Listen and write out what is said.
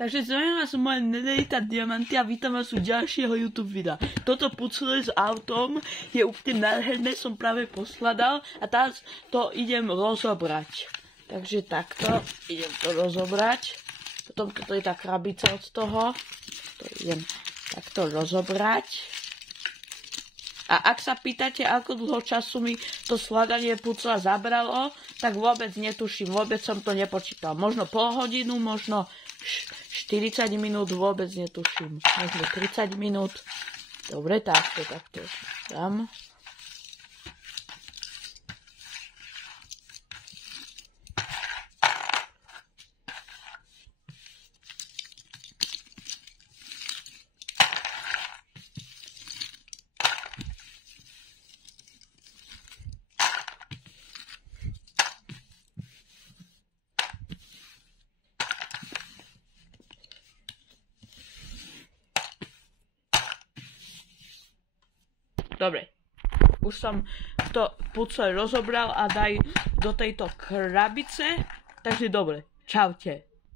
Takže zdravím vás moje Nederita Diamanty a vítam vás u ďalšieho YouTube videa. Toto pucle s autom je úplne nádherné, som práve poskladal a teraz to idem rozobrať. Takže takto, idem to rozobrať. Potom toto je tá krabica od toho. To idem takto rozobrať. A ak sa pýtate, ako dlho času mi to skladanie pucla zabralo, tak vôbec netuším, vôbec som to nepočítal. Možno pol hodinu, možno 40 minút, vôbec netuším. Možno 30 minút. Dobre, takto dám. Dobre, už som to pucle rozobral a daj do tejto krabice, takže dobre, čaute.